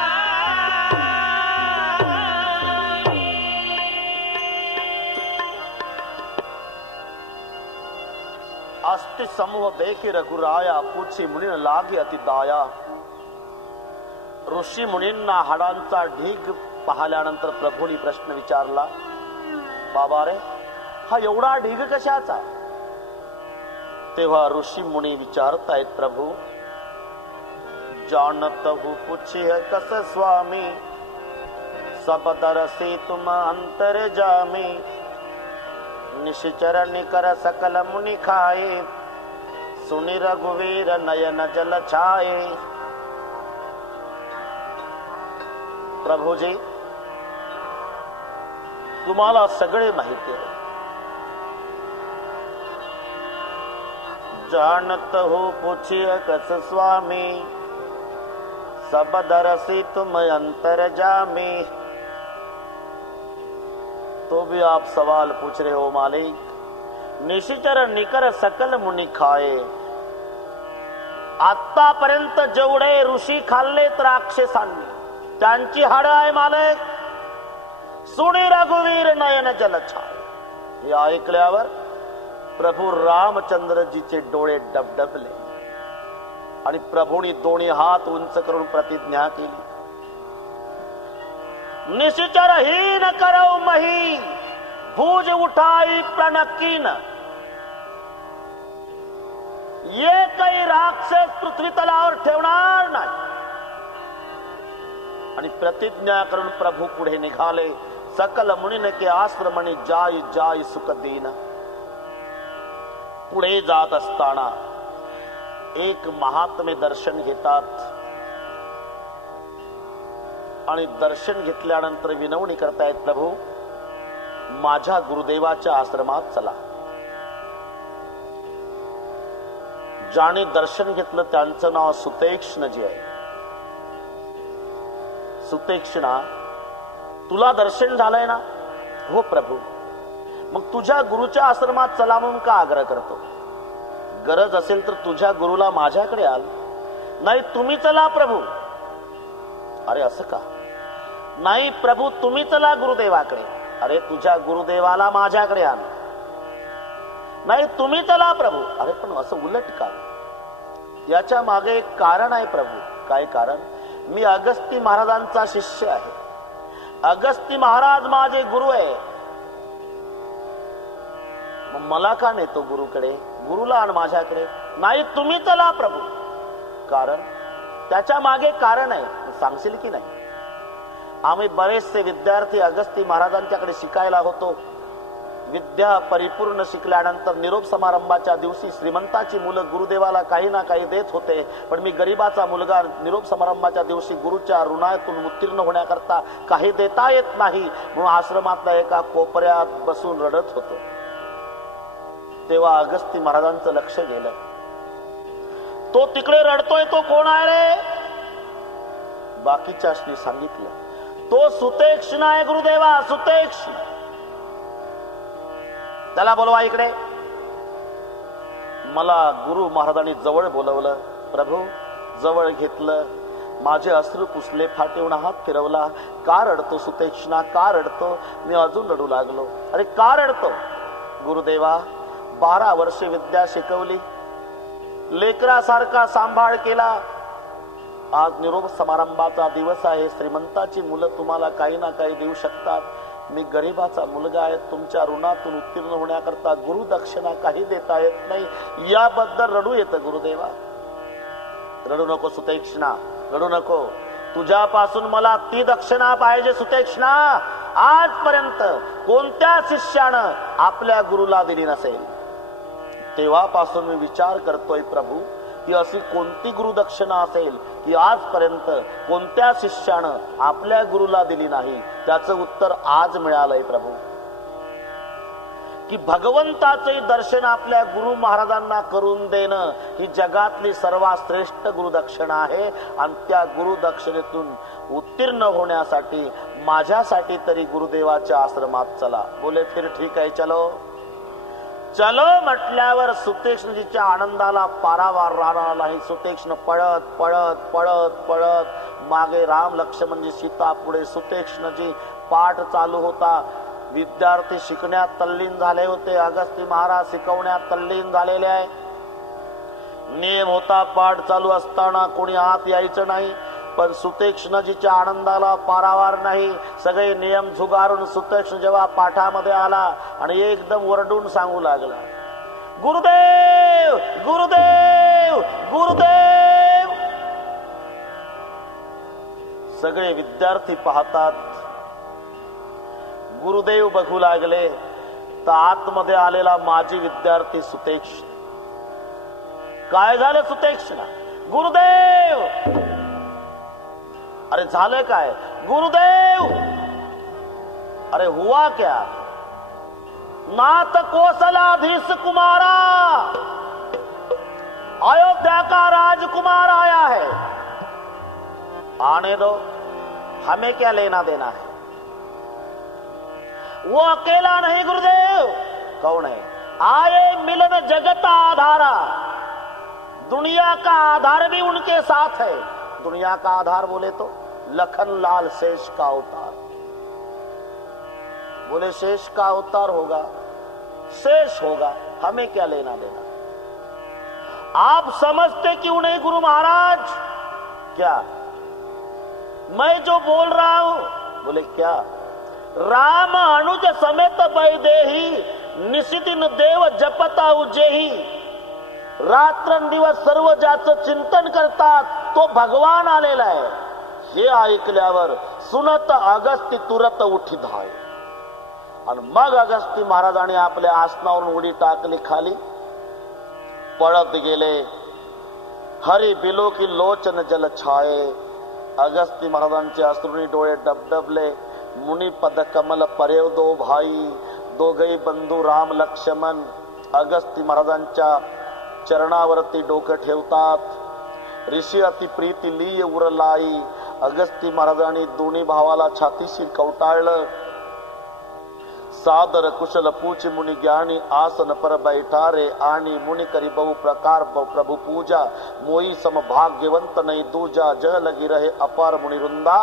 अष्ट समूह देखी रघुराया, पूछी मुनीन लागे अति दाया. ऋषी मुनींना हाडांचा ढीग पाहिल्यानंतर प्रभूंनी प्रश्न विचारला, बाबा रे हा एवढा ढीग कशाचा? तेव्हा ऋषी मुनी विचारतायत, प्रभू जानत हूँ पूछिए कस स्वामी, सबदरसी तुम अंतर जामी, निशिचर निकर सकल मुनि खाए, सुनि रघुवीर नयन जल छाए. प्रभूजी तुम्हाला सगळे माहिती आहे. जानत हो पूछिए कस स्वामी, सबदरसी तुम अंतर जामी. तो भी आप सवाल पूछ रहे हो मालिक. निशिचर निकर सकल मुनी खाए. आतापर्यंत जेवढे ऋषी खाल्लेत राक्षसांनी त्यांची हाडं आहे मालक. सुणी रघुवीर नयन जल छाय. हे ऐकल्यावर प्रभू रामचंद्रजीचे डोळे डबडबले आणि प्रभूंनी दोन्ही हात उंच करून प्रतिज्ञा केली, निशिचर हीन करौ मही, भुज उठाई प्रणकीन. ये काही राक्षस पृथ्वी तलावर ठेवणार नाही. आणि प्रतिज्ञा करून प्रभू पुढे निघाले. सकल मुनीन के आश्रमणी जाय जाय सुख दीन. पुढे जात असताना एक महात्मे दर्शन घेतात आणि दर्शन घेतल्यानंतर विनवणी करतायत, प्रभू माझ्या गुरुदेवाच्या आश्रमात चला. ज्याने दर्शन घेतलं त्यांचं नाव सुतेक्ष्णजी आहे. सुतेक्ष्णा तुला दर्शन झालंय ना? हो प्रभू. मग तुझ्या गुरुच्या आश्रमात चला म्हणून का आग्रह करतो? गरज असेल तर तुझ्या गुरुला माझ्याकडे आल. नाही तुम्ही चला प्रभू. अरे असं का? नाही प्रभू तुम्ही चला गुरुदेवाकडे. अरे तुझ्या गुरुदेवाला माझ्याकडे आण. नाही तुम्ही चला प्रभू. अरे पण असं उलट का? याच्या मागे एक कारण आहे प्रभू. काय कारण? मी अगस्ती महाराजांचा शिष्य आहे, अगस्ती महाराज माझे गुरु आहे, मग मला का नेतो गुरुकडे? गुरुला आण माझ्याकडे. नाही, तुम्ही चला प्रभू. कारण त्याच्या मागे कारण आहे, सांगशील की नाही? आम्ही बरेचसे विद्यार्थी अगस्ती महाराजांच्याकडे शिकायला होतो. विद्या परिपूर्ण शिकल्यानंतर निरोप समारंभाच्या दिवशी श्रीमंताची मुलं गुरुदेवाला काही ना काही देत होते, पण मी गरीबाचा मुलगा निरोप समारंभाच्या दिवशी गुरुच्या ऋणातून उत्तीर्ण होण्याकरता काही देता येत नाही, म्हणून आश्रमातल्या एका कोपऱ्यात बसून रडत होतो. तेव्हा अगस्ती महाराजांचं लक्ष गेलं. तो तिकडे रडतोय, तो कोण आहे रे? बाकीच्याशी सांगितलं, तो सुतेक्ष्ण आहे गुरुदेवा, सुतेक्ष्ण. त्याला बोलवा इकडे. मला गुरु महाराजांनी जवळ बोलवलं. प्रभू जवळ घेतलं, माझे अश्रू पुसले, फाटेवून हात फिरवला. का रडतो सुतेक्ष्णा, का रडतो? मी अजून रडू लागलो. अरे का रडतो? गुरुदेवा 12 वर्षे विद्या शिकवली, लेकरासारखा सांभाळ केला. आज निरोप समारंभाचा दिवस आहे, श्रीमंताची मुलं तुम्हाला काही ना काही देऊ शकतात, मी गरीबाचा मुलगा आहे, तुमच्या ऋणातून उत्तीर्ण होण्याकरता गुरु दक्षिणा काही देता येत नाही, याबद्दल रडू येतं गुरुदेवा. रडू नको सुतेक्ष्णा, रडू नको. तुझ्यापासून मला ती दक्षिणा पाहिजे सुतेक्ष्णा. आजपर्यंत कोणत्या शिष्यानं आपल्या गुरुला दिली नसेल. तेव्हापासून मी विचार करतोय प्रभू, की अशी कोणती गुरुदक्षिणा असेल की आजपर्यंत कोणत्या शिष्यानं आपल्या गुरुला दिली नाही. त्याचं उत्तर आज मिळालंय प्रभू, की भगवंताचे दर्शन आपल्या गुरु महाराजांना करून देणं ही जगातली सर्वात श्रेष्ठ गुरुदक्षिणा आहे. आणि त्या गुरुदक्षिणेतून उत्तीर्ण होण्यासाठी माझ्यासाठी तरी गुरुदेवाच्या आश्रमात चला. बोले फिर ठीक आहे, चलो चलो म्हटल्यावर सुतेक्ष्णजीच्या आनंदाला पारावार राहणार नाही. सुतेक्ष्ण पळत पळत पळत पळत मागे राम लक्ष्मणजी, सीता पुढे. सुतेक्ष्णजी पाठ चालू होता. विद्यार्थी शिकण्यात तल्लीन झाले होते, अगस्ती महाराज शिकवण्यात तल्लीन झालेले आहे. नियम होता, पाठ चालू असताना कोणी आत यायचं नाही, पण सुतेक्ष्णजीच्या आनंदाला पारावार नाही. सगळे नियम झुगारून सुतेक्ष्ण जेव्हा पाठामध्ये आला आणि एकदम वरडून सांगू लागला, गुरुदेव गुरुदेव गुरुदेव. सगळे विद्यार्थी पाहतात, गुरुदेव बघू लागले, तर आतमध्ये आलेला माजी विद्यार्थी सुतेक्ष्ण. काय झालं सुतेक्ष्ण? गुरुदेव. अरे झालं काय? गुरुदेव. अरे हुआ क्या? नाथ कौशलाधीश कुमारा, अयोध्या का राजकुमार आया है, आने दो, हमें क्या लेना देना है. वो अकेला नहीं गुरुदेव. कौन है? आए मिलन जगत आधारा, दुनिया का आधार भी उनके साथ है. दुनिया का आधार बोले तो लखन लाल शेष का अवतार. बोले शेष का अवतार होगा, शेष होगा, हमें क्या लेना देना. आप समझते क्यों नहीं गुरु महाराज? क्या मैं जो बोल रहा हूं? बोले क्या? राम अनुज समेत वैदेही, निशिदिन देव जपता उजेही. रात्रंदिवस सर्व ज्याचं चिंतन करतात तो भगवान आलेला आहे. हे ऐकल्यावर सुनत अगस्ती तुरत उठी धाय. आणि मग अगस्ती महाराजांनी आपल्या आसनावरून उडी टाकली खाली, पळत गेले. हरी बिलो की लोचन जल छाये. अगस्ती महाराजांचे अश्रुनी डोळे डबडबले. मुनी पद कमल परेव दो भाई, दोघे बंधू राम लक्ष्मण अगस्ती महाराजांच्या चरणावरती डोकं ठेवतात. ऋषी अति प्रीती लीय उरलाई. अगस्ती महाराजांनी दोन्ही भावाला छातीशी कवटाळलं. सादर कुशल पूछ मुनि ज्ञानी, आसन पर बैठारे आणि मुनि करी बहु प्रकार प्रभु पूजा. मोई सम भाग्यवंत नहीं दूजा, जह लगी रहे अपार मुनि वृंदा,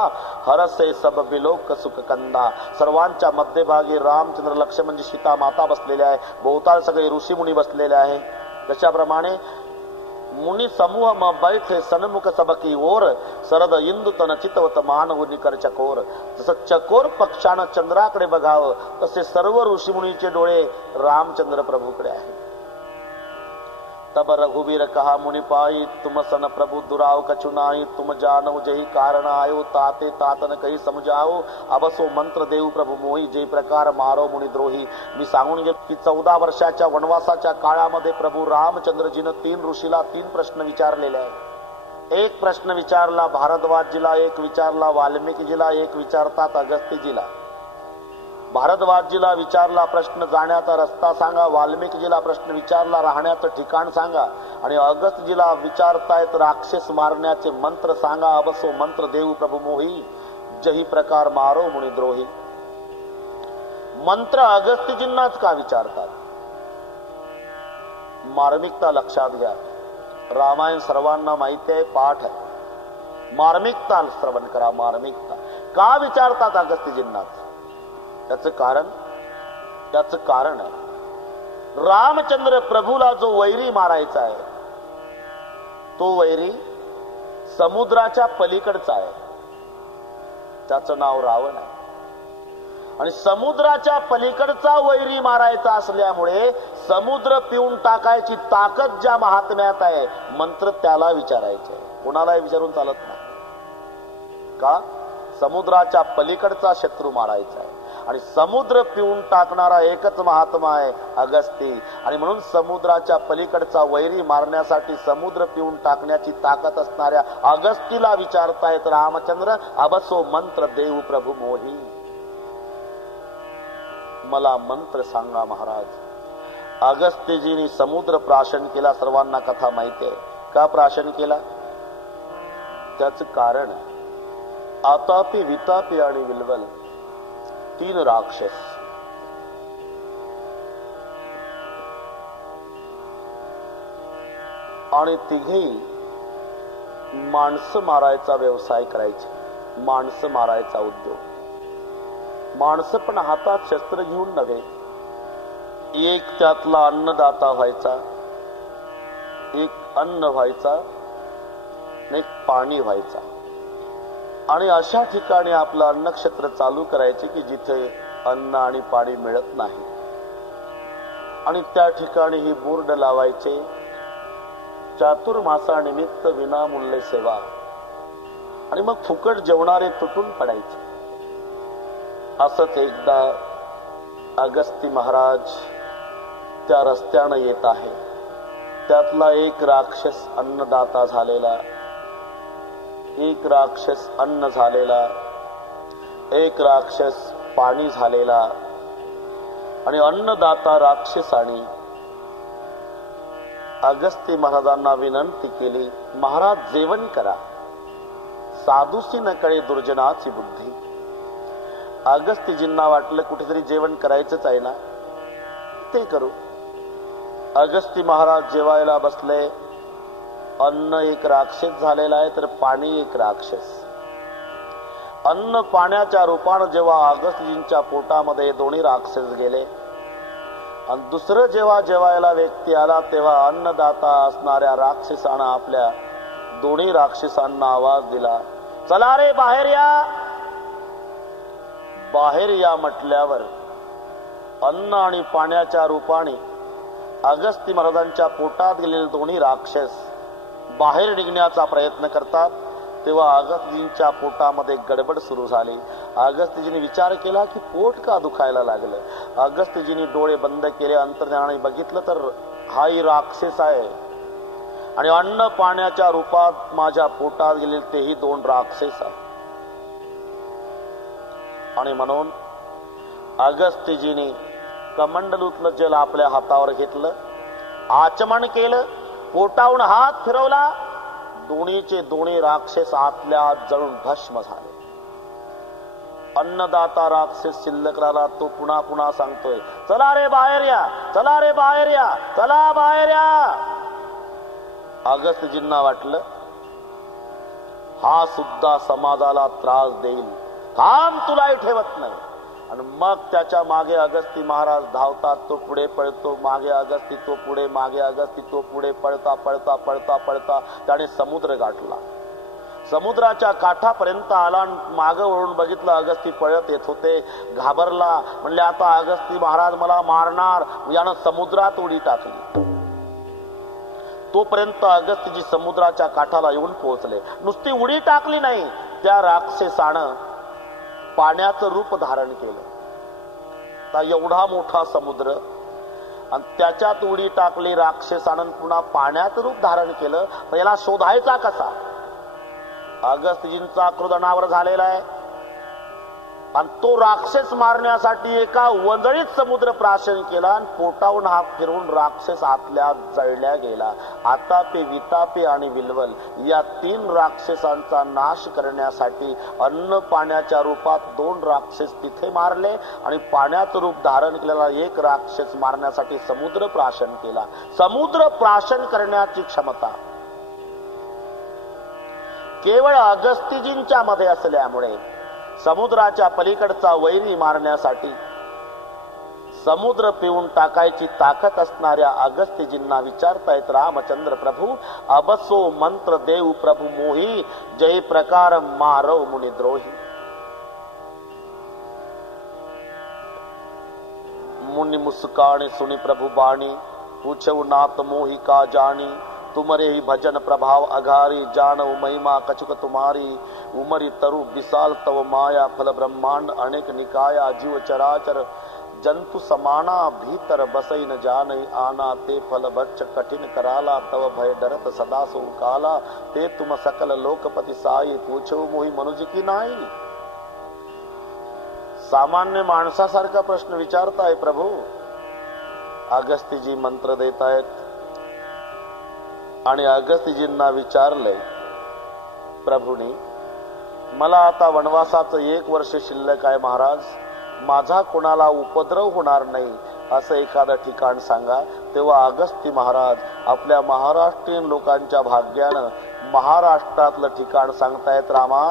हरसे सब बिलोक सुख कंदा. सर्वांच्या मध्यभागी रामचंद्र लक्ष्मणजी सीता माता बसलेल्या आहे, बहुताल सगळे ऋषी मुनी बसलेले आहे. त्याच्याप्रमाणे मुनि समूह म बैठे सन्मुख सबकी ओर सरद इंदू तन चितवत मानव निकर चकोर. जसं चकोर पक्षानं चंद्राकडे बघावं तसे सर्व ऋषीमुनीचे डोळे रामचंद्र प्रभूकडे आहेत. तब रघुवीर कहा मुनि पाई तुम सन प्रभु दुराव कछु नाही. तुम जानव जही कारण आयो ताते तातन कही समजाओ. अबसो मंत्र देऊ प्रभु मोही जे प्रकार मारो मुनी द्रोही. मी सांगून गेलो की 14 वर्षाच्या वनवासाच्या काळामध्ये प्रभू रामचंद्रजीनं 3 ऋषीला 3 प्रश्न विचारलेले आहेत. एक प्रश्न विचारला भारद्वाजजीला, एक विचारला वाल्मिकीजीला, एक विचारतात अगस्त्यजीला. भारद्वाजजीला विचारला प्रश्न जाण्याचा रस्ता सांगा, वाल्मिकीजीला प्रश्न विचारला राहण्याचं ठिकाण सांगा, आणि अगस्त्यजीला विचारतायत राक्षस मारण्याचे मंत्र सांगा. अबसो मंत्र देऊ प्रभू मोही जही प्रकार मारो मुनी द्रोही. मंत्र अगस्त्यजींनाच का विचारतात? मार्मिकता लक्षात घ्या. रामायण सर्वांना माहिती आहे, पाठ आहे. मार्मिकता श्रवण करा. मार्मिकता का विचारतात अगस्त्यजींनाच? त्याचं कारण आहे रामचंद्र प्रभूला जो वैरी मारायचा आहे तो वैरी समुद्राच्या पलीकडचा आहे. त्याचं नाव रावण आहे. आणि समुद्राच्या पलीकडचा वैरी मारायचा असल्यामुळे समुद्र पिऊन टाकायची ताकद ज्या महात्म्यात आहे, मंत्र त्याला विचारायचे. कोणालाही विचारून चालत नाही. का? समुद्राच्या पलीकडचा शत्रू मारायचा आहे. आणि समुद्र पिऊन टाकणारा एकच महात्मा आहे अगस्ती. आणि म्हणून समुद्राच्या पलीकडचा वैरी मारण्यासाठी समुद्र पिऊन टाकण्याची ताकद असणाऱ्या अगस्तीला विचारतायत रामचंद्र. अबसो मंत्र देऊ प्रभू मोही. मला मंत्र सांगा महाराज. अगस्त्यजींनी समुद्र प्राशन केला. सर्वांना कथा माहिती आहे. का प्राशन केला? त्याचं कारण आतापी वितापी आणि विलवल 3 राक्षस. आणि तिघेही माणसं मारायचा व्यवसाय करायचे. माणसं मारायचा उद्योग. माणसं पण हातात शस्त्र घेऊन नव्हे. एक त्यातला अन्नदाता व्हायचा, एक अन्न व्हायचा, एक पाणी व्हायचा. आणि अशा ठिकाणी आपलं अन्नक्षेत्र चालू करायचे की जिथे अन्न आणि पाणी मिळत नाही. आणि त्या ठिकाणी ही बोर्ड लावायचे, चातुर्मासानिमित्त विनामूल्य सेवा. आणि मग फुकट जेवणारे तुटून पडायचे. असंच एकदा अगस्ती महाराज त्या रस्त्यानं येत आहे. त्यातला एक राक्षस अन्नदाता झालेला, एक राक्षस अन्न झालेला, एक राक्षस पाणी झालेला. आणि अन्नदाता राक्षसाने अगस्ती महाराजांना विनंती केली, महाराज जेवण करा. साधूसी न कळे दुर्जनाची बुद्धी. अगस्तीजींना वाटलं कुठेतरी जेवण करायचंच आहे ना, ते करू. अगस्ती महाराज जेवायला बसले. अन्न एक राक्षस झालेला आहे तर पाणी एक राक्षस. अन्न पाण्याच्या रूपानं जेव्हा अगस्तीजींच्या पोटामध्ये दोन्ही राक्षस गेले, आणि दुसरं जेव्हा जेवायला व्यक्ती आला तेव्हा अन्नदाता असणाऱ्या राक्षसानं आपल्या दोन्ही राक्षसांना आवाज दिला, चला रे बाहेर या. बाहेर या म्हटल्यावर अन्न आणि पाण्याच्या रूपाने अगस्ती महाराजांच्या पोटात गेलेले दोन्ही राक्षस बाहेर निघण्याचा प्रयत्न करतात. तेव्हा अगस्तीजींच्या पोटामध्ये गडबड सुरू झाली. अगस्तीजींनी विचार केला की पोट का दुखायला लागलं. अगस्तीजींनी डोळे बंद केले. अंतर्ज्ञानाने बघितलं तर हाही राक्षस आहे, आणि अन्न पाण्याच्या रूपात माझ्या पोटात गेलेले तेही 2 राक्षस आहे. आणि म्हणून अगस्तीजींनी कमंडलूतलं जल आपल्या हातावर घेतलं, आचमन केलं, पोटावून हात फिरवला. दोन्हीचे दोन्ही राक्षस आतल्या आत जळून भस्म झाले. अन्नदाता राक्षस शिल्लक राहिला. तो पुन्हा पुन्हा सांगतोय, चला रे बाहेर या, चला रे बाहेर या, चला बाहेर या. अगस्त्यजींना वाटलं हा सुद्धा समाजाला त्रास देईल, थांब तुलाही ठेवत नाही. आणि मग त्याच्या मागे अगस्ती महाराज धावतात. तो पुढे पळतो, मागे अगस्ती, तो पुढे, मागे अगस्ती, तो पुढे, पळता पळता पळता पळता त्याने समुद्र गाठला. समुद्राच्या काठापर्यंत आला. मागे वळून बघितलं, अगस्ती पळत येत होते. घाबरला, म्हणले आता अगस्ती महाराज मला मारणार. यानं समुद्रात उडी टाकली. तोपर्यंत अगस्तीजी समुद्राच्या काठाला येऊन पोहोचले. नुसती उडी टाकली नाही, त्या राक्षसानं पाण्याचं रूप धारण केलं. एवढा मोठा समुद्र आणि त्याच्यात उडी टाकली राक्षसानं, पुन्हा पाण्याचं रूप धारण केलं. तर याला शोधायचा कसा? अगस्तीजींचा क्रोध अनावर झालेला आहे आणि तो राक्षस मारण्यासाठी एका वंजळीत समुद्र प्राशन केला आणि पोटावून हात फिरवून राक्षस आतल्या जळल्या गेला. आतापे, वितापे आणि विल्वल या 3 राक्षसांचा नाश करण्यासाठी अन्न पाण्याच्या रूपात 2 राक्षस तिथे मारले आणि पाण्याचं रूप धारण केलेला एक राक्षस मारण्यासाठी समुद्र प्राशन केला. समुद्र प्राशन करण्याची क्षमता केवळ अगस्तीजींच्या मध्ये असल्यामुळे समुद्राच्या पलीकडचा वैरी मारण्यासाठी समुद्र पिऊन टाकायची ताकद असणाऱ्या अगस्तीजींना विचारतायत रामचंद्र प्रभू, अबसो मंत्र देव प्रभू मोही, जय प्रकार मारव मुनिद्रोही. मुनि मुस्काने सुनि प्रभु बाणी, पूछऊ नाथ मोही का जानी. तुमरे ही भजन प्रभाव अघारी, जानव महिमा कछुक तुम्हारी. उमरी तरु विशाल तव माया, फल ब्रह्मांड अनेक निकाया. जीव चराचर जंतु समाना, भीतर बसई न जानई आना. ते फल बच्च कठिन कराला, तव भय डरत सदा सो काला. ते तुम सकल लोकपति साई, पूछो मोही मनुज की नाही. सामान्य माणसासारखा प्रश्न विचारताय प्रभू. अगस्तीजी मंत्र देतायत आणि अगस्तीजींना विचारले, प्रभूंनी मला आता वनवासाचं 1 वर्ष शिल्लक आहे महाराज, माझा कोणाला उपद्रव होणार नाही असं एखादं ठिकाण सांगा. तेव्हा अगस्ती महाराज आपल्या महाराष्ट्रीयन लोकांच्या भाग्यानं महाराष्ट्रातलं ठिकाण सांगतायत. रामा,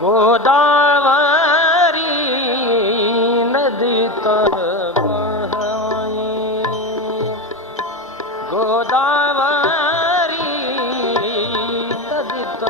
गोदावरी नदीत गोदावरी नदीत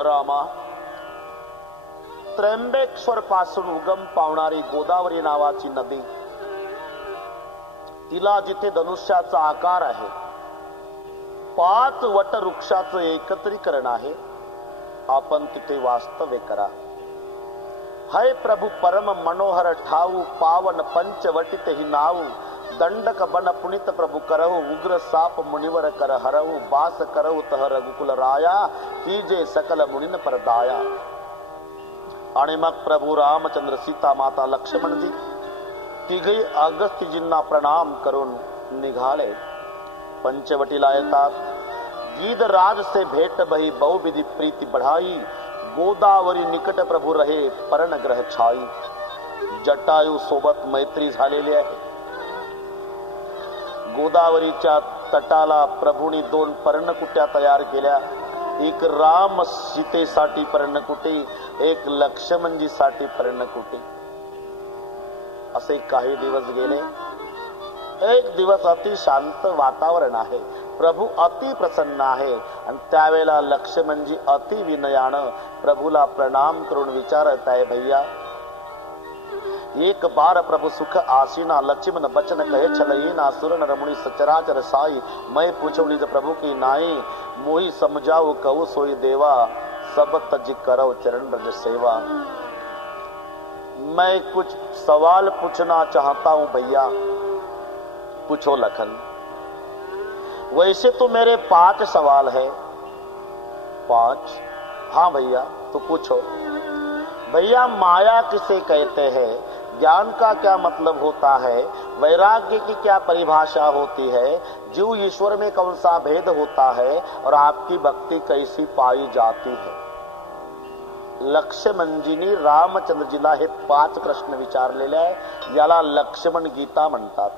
रामा, त्र्यंबकेश्वर पासून उगम पावणारी गोदावरी नावाची नदी, तिला जिथे धनुष्याचा आकार आहे, 5 वटवृक्षाचं एकत्रीकरण आहे, आपण तिथे वास्तव्य करा. है प्रभु परम मनोहर ठाऊ, पावन पंचवटित ही नाऊ, दंडक बन पुनित प्रभु करहु, उग्र साप मुनिवर कर हरहु, बास करहु तह रघुकुल राया, कीजे सकल मुनिन पर दाया. आणि मग प्रभू रामचंद्र, सीता माता, लक्ष्मणजी तिघे अगस्त्यजींना प्रणाम करून निघाले. पंचवटीला येतात. गीधराज से भेट बही, बहुविधि प्रीति बढ़ाई, गोदावरी निकट प्रभु रहे, पर्ण ग्रह छाई. जटायू सोबत मैत्री झालेली आहे. गोदावरीच्या तटाला प्रभूंनी 2 पर्णकुट्या तयार केल्या. एक राम सीतेसाठी पर्णकुटी, एक लक्ष्मणजीसाठी पर्णकुटी. असे काही दिवस गेले. एक दिवस अति शांत वातावरण आहे. प्रभू अति प्रसन्न आहे आणि त्यावेळेला लक्ष्मणजी अति विनयानं प्रभूला प्रणाम करून विचारत आहे, भैया एक बार प्रभु सुख आसीना, लक्ष्मण बचन कहे छलईना, सुर नर मुनि सचराचर साई, मैं पूछो निज प्रभु की नाई, मोहि समझाओ कहु सोई देवा, सब तज करो चरण रज सेवा. मैं कुछ सवाल पूछना चाहता हूं भैया, पूछो लखन. वैसे तो मेरे 5 सवाल है. 5? हाँ भैया, तो पूछो. भैया माया किसे कहते हैं, ज्ञान का क्या मतलब होता है, वैराग्य की क्या परिभाषा होती है, जीव ईश्वर में कौन सा भेद होता है, और आपकी भक्ति कैसी पाई जाती है. लक्ष्मणजींनी रामचंद्रजीला हे 5 प्रश्न विचारलेले आहे. याला लक्ष्मण गीता म्हणतात.